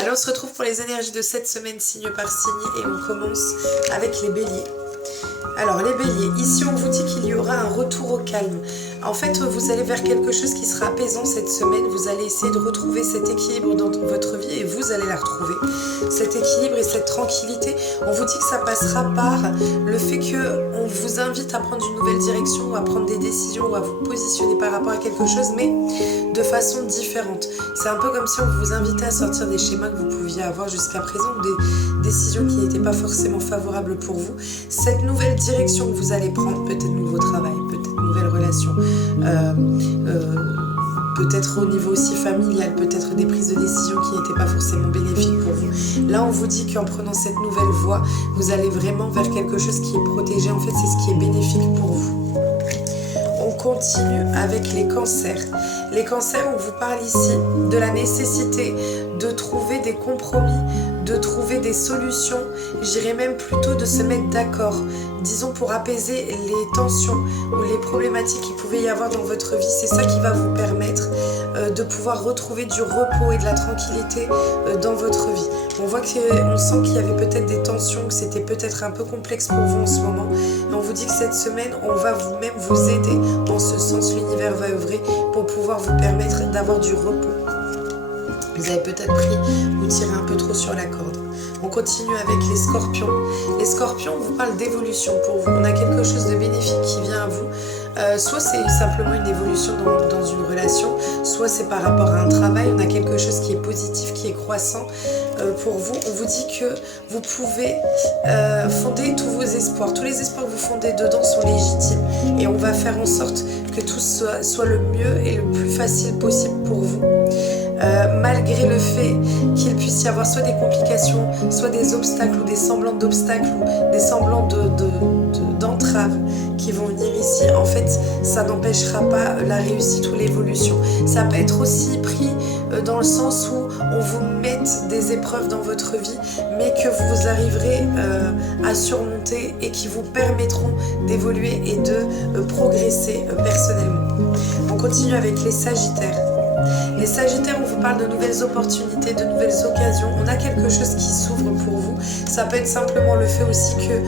Alors on se retrouve pour les énergies de cette semaine signe par signe et on commence avec les béliers. Alors les béliers, ici on vous dit qu'il y aura un retour au calme. En fait, vous allez vers quelque chose qui sera apaisant cette semaine. Vous allez essayer de retrouver cet équilibre dans votre vie et vous allez la retrouver. Cet équilibre et cette tranquillité, on vous dit que ça passera par le fait qu'on vous invite à prendre une nouvelle direction ou à prendre des décisions ou à vous positionner par rapport à quelque chose, mais de façon différente. C'est un peu comme si on vous invitait à sortir des schémas que vous pouviez avoir jusqu'à présent ou des décisions qui n'étaient pas forcément favorables pour vous. Cette nouvelle direction que vous allez prendre, peut-être nouveau travail, peut-être nouvelle relation, peut-être au niveau aussi familial, peut-être des prises de décision qui n'étaient pas forcément bénéfiques pour vous. Là, on vous dit qu'en prenant cette nouvelle voie, vous allez vraiment vers quelque chose qui est protégé. En fait, c'est ce qui est bénéfique pour vous. On continue avec les cancers. Les cancers, on vous parle ici de la nécessité de trouver des compromis, de trouver des solutions, j'irais même plutôt de se mettre d'accord, disons pour apaiser les tensions ou les problématiques qu'il pouvait y avoir dans votre vie. C'est ça qui va vous permettre de pouvoir retrouver du repos et de la tranquillité dans votre vie. On sent qu'il y avait peut-être des tensions, que c'était peut-être un peu complexe pour vous en ce moment. Et on vous dit que cette semaine, on va vous-même vous aider en ce sens. L'univers va œuvrer pour pouvoir vous permettre d'avoir du repos. Vous avez peut-être pris ou tiré un peu trop sur la corde. On continue avec les scorpions. Les scorpions, on vous parle d'évolution pour vous. On a quelque chose de bénéfique qui vient à vous. Soit c'est simplement une évolution dans une relation, soit c'est par rapport à un travail. On a quelque chose qui est positif, qui est croissant pour vous. On vous dit que vous pouvez fonder tous vos espoirs. Tous les espoirs que vous fondez dedans sont légitimes. Et on va faire en sorte que tout soit le mieux et le plus facile possible pour vous. Malgré le fait qu'il puisse y avoir soit des complications, soit des obstacles ou des semblants d'obstacles ou des semblants d'entraves qui vont venir ici, en fait, ça n'empêchera pas la réussite ou l'évolution. Ça peut être aussi pris dans le sens où on vous mette des épreuves dans votre vie, mais que vous arriverez à surmonter et qui vous permettront d'évoluer et de progresser personnellement. On continue avec les sagittaires. Les sagittaires, on vous parle de nouvelles opportunités, de nouvelles occasions. On a quelque chose qui s'ouvre pour vous. Ça peut être simplement le fait aussi que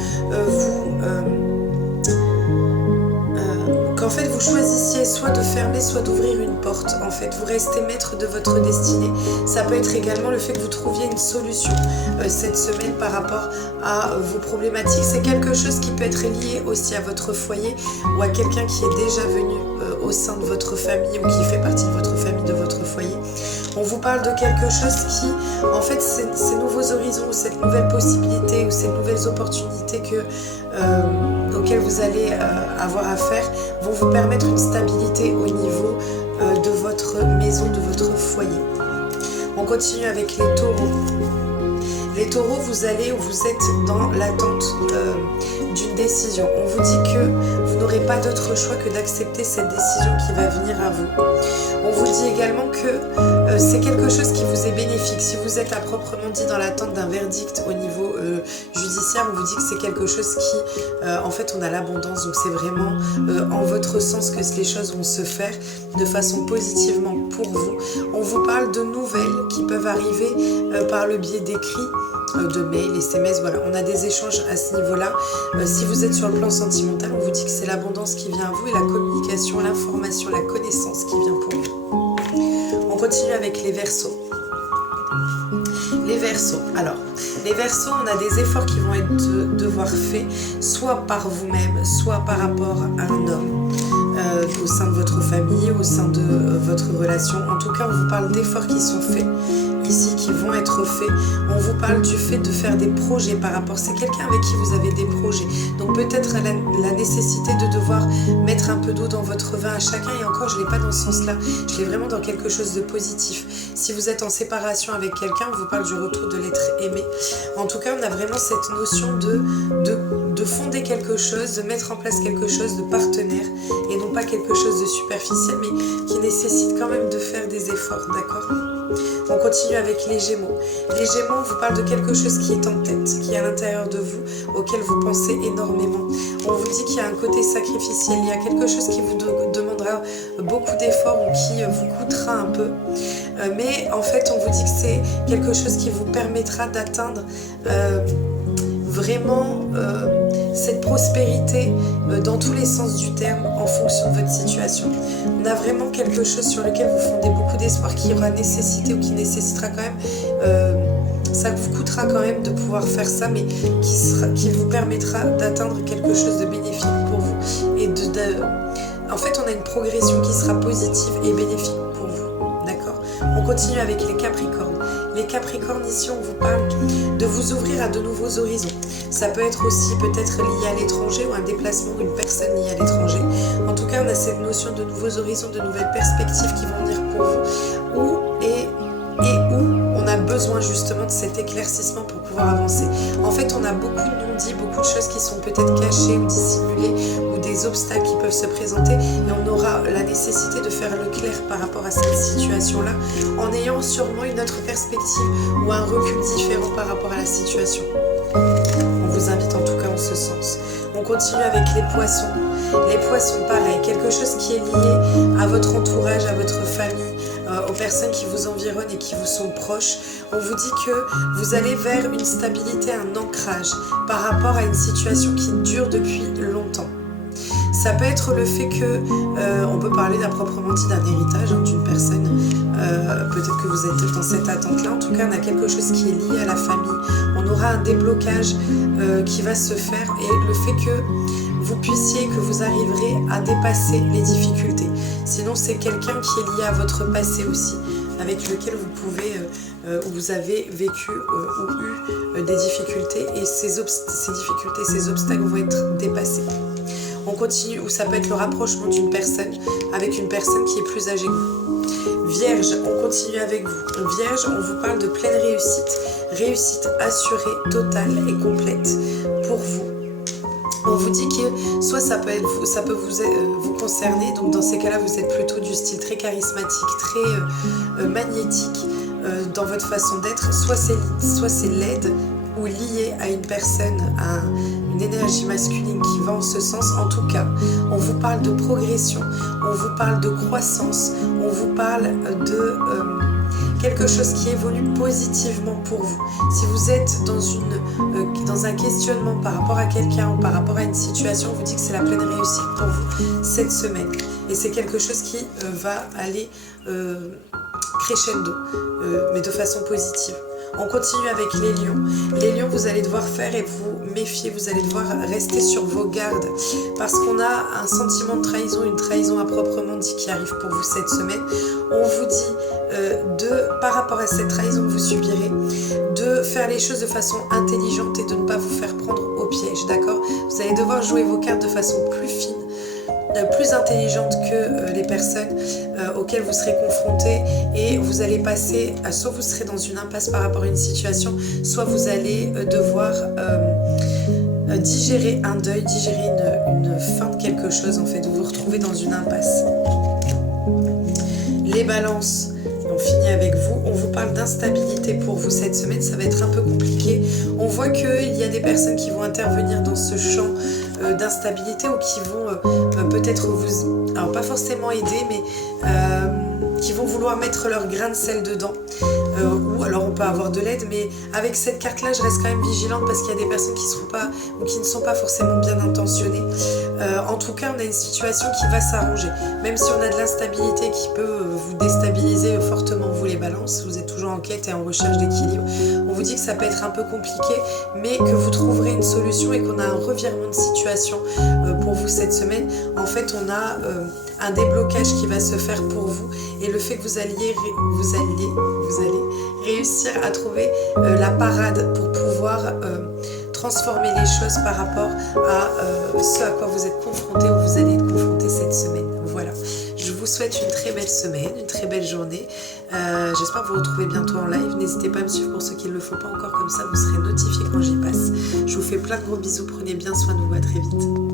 qu'en fait vous choisissiez soit de fermer, soit d'ouvrir une porte. En fait, vous restez maître de votre destinée. Ça peut être également le fait que vous trouviez une solution cette semaine par rapport à vos problématiques. C'est quelque chose qui peut être lié aussi à votre foyer ou à quelqu'un qui est déjà venu au sein de votre famille ou qui fait partie de votre famille, de votre foyer. On vous parle de quelque chose qui, en fait, ces nouveaux horizons ou cette nouvelle possibilité ou ces nouvelles opportunités auxquelles vous allez avoir affaire vont vous permettre une stabilité au niveau de votre maison, de votre foyer. On continue avec les taureaux. Les taureaux, vous allez ou vous êtes dans l'attente d'une décision. On vous dit que vous n'aurez pas d'autre choix que d'accepter cette décision qui va venir à vous. On vous dit également que c'est quelque chose qui vous est bénéfique. Si vous êtes à proprement dit dans l'attente d'un verdict au niveau judiciaire, on vous dit que c'est quelque chose qui, en fait, on a l'abondance. Donc c'est vraiment en votre sens que les choses vont se faire de façon positivement pour vous. On vous parle de nouvelles qui peuvent arriver par le biais d'écrits, de mails, SMS, voilà, on a des échanges à ce niveau-là. Si vous êtes sur le plan sentimental, on vous dit que c'est l'abondance qui vient à vous et la communication, l'information, la connaissance qui vient pour vous. On continue avec les Verseaux. Les Verseaux. Alors, les Verseaux, on a des efforts qui vont être devoir faits, soit par vous-même, soit par rapport à un homme. Au sein de votre famille, au sein de votre relation. En tout cas, on vous parle d'efforts qui sont faits ici, qui vont être faits. On vous parle du fait de faire des projets par rapport. C'est quelqu'un avec qui vous avez des projets. Donc peut-être la nécessité de devoir mettre un peu d'eau dans votre vin à chacun. Et encore, je ne l'ai pas dans ce sens-là. Je l'ai vraiment dans quelque chose de positif. Si vous êtes en séparation avec quelqu'un, on vous parle du retour de l'être aimé. En tout cas, on a vraiment cette notion de fonder quelque chose, de mettre en place quelque chose de partenaire et non pas quelque chose de superficiel, mais qui nécessite quand même de faire des efforts, d'accord ? On continue avec les Gémeaux. Les Gémeaux, on vous parle de quelque chose qui est en tête, qui est à l'intérieur de vous, auquel vous pensez énormément. On vous dit qu'il y a un côté sacrificiel, il y a quelque chose qui vous demandera beaucoup d'efforts ou qui vous coûtera un peu. mais en fait on vous dit que c'est quelque chose qui vous permettra d'atteindre vraiment cette prospérité dans tous les sens du terme en fonction de votre situation. On a vraiment quelque chose sur lequel vous fondez beaucoup d'espoir qui aura nécessité ou qui nécessitera quand même, ça vous coûtera quand même de pouvoir faire ça, mais qui vous permettra d'atteindre quelque chose de bénéfique pour vous. Et en fait, on a une progression qui sera positive et bénéfique pour vous. D'accord ? On continue avec les Capricornes. Les Capricornes, ici, on vous parle de vous ouvrir à de nouveaux horizons. Ça peut être aussi peut-être lié à l'étranger ou un déplacement ou une personne liée à l'étranger. En tout cas, on a cette notion de nouveaux horizons, de nouvelles perspectives qui vont venir pour vous. Où on a besoin justement de cet éclaircissement pour pouvoir avancer. En fait, on a beaucoup de non-dits, beaucoup de choses qui sont peut-être cachées ou dissimulées, ou des obstacles qui peuvent se présenter, et on aura la nécessité de faire le clair par rapport à cette situation-là, en ayant sûrement une autre perspective ou un recul différent par rapport à la situation. On vous invite en tout cas en ce sens. On continue avec les Poissons. Les Poissons, pareil, quelque chose qui est lié à votre entourage, à votre famille, aux personnes qui vous environnent et qui vous sont proches. On vous dit que vous allez vers une stabilité, un ancrage par rapport à une situation qui dure depuis longtemps. Ça peut être le fait que, on peut parler d'un proprement dit d'un héritage d'une personne, peut-être que vous êtes dans cette attente-là, en tout cas on a quelque chose qui est lié à la famille, on aura un déblocage qui va se faire, et le fait que vous puissiez, que vous arriverez à dépasser les difficultés. Sinon c'est quelqu'un qui est lié à votre passé aussi, avec lequel vous pouvez, vous avez vécu ou eu des difficultés, et ces difficultés, ces obstacles vont être dépassés. On continue, ou ça peut être le rapprochement d'une personne avec une personne qui est plus âgée que vous. Vierge, on continue avec vous. Vierge, on vous parle de pleine réussite. Réussite assurée, totale et complète pour vous. On vous dit que soit ça peut vous concerner, donc dans ces cas-là, vous êtes plutôt du style très charismatique, très magnétique dans votre façon d'être, soit c'est laide ou lié à une personne, à une énergie masculine qui va en ce sens. En tout cas, on vous parle de progression, on vous parle de croissance, on vous parle de quelque chose qui évolue positivement pour vous. Si vous êtes dans un questionnement par rapport à quelqu'un ou par rapport à une situation, on vous dit que c'est la pleine réussite pour vous cette semaine. Et c'est quelque chose qui va aller crescendo, mais de façon positive. On continue avec les lions. Les lions, vous allez devoir faire et vous méfier, vous allez devoir rester sur vos gardes parce qu'on a un sentiment de trahison, une trahison à proprement dit qui arrive pour vous cette semaine. On vous dit par rapport à cette trahison que vous subirez, de faire les choses de façon intelligente et de ne pas vous faire prendre au piège, d'accord ? Vous allez devoir jouer vos cartes de façon plus fine, plus intelligente que les personnes auxquelles vous serez confrontés, et vous allez passer, soit vous serez dans une impasse par rapport à une situation, soit vous allez devoir digérer un deuil, digérer une fin de quelque chose, en fait, vous vous retrouvez dans une impasse. Les balances, on finit avec vous, on vous parle d'instabilité pour vous cette semaine, ça va être un peu compliqué. On voit qu'il y a des personnes qui vont intervenir dans ce champ d'instabilité ou qui vont peut-être vous, alors pas forcément aider, mais qui vont vouloir mettre leur grain de sel dedans. Ou alors on peut avoir de l'aide, mais avec cette carte-là, je reste quand même vigilante parce qu'il y a des personnes qui ne sont pas forcément bien intentionnées. En tout cas, on a une situation qui va s'arranger. Même si on a de l'instabilité qui peut vous déstabiliser fortement, vous les balances, vous êtes toujours en quête et en recherche d'équilibre. On vous dit que ça peut être un peu compliqué, mais que vous trouverez une solution et qu'on a un revirement de situation pour vous cette semaine. En fait, on a un déblocage qui va se faire pour vous, et le fait que vous allez réussir à trouver la parade pour pouvoir transformer les choses par rapport à ce à quoi vous êtes confronté ou vous allez être confronté cette semaine. Voilà, je vous souhaite une très belle semaine, une très belle journée. J'espère vous retrouver bientôt en live. N'hésitez pas à me suivre pour ceux qui ne le font pas encore, comme ça vous serez notifiés quand j'y passe. Je vous fais plein de gros bisous, prenez bien soin de vous, à très vite.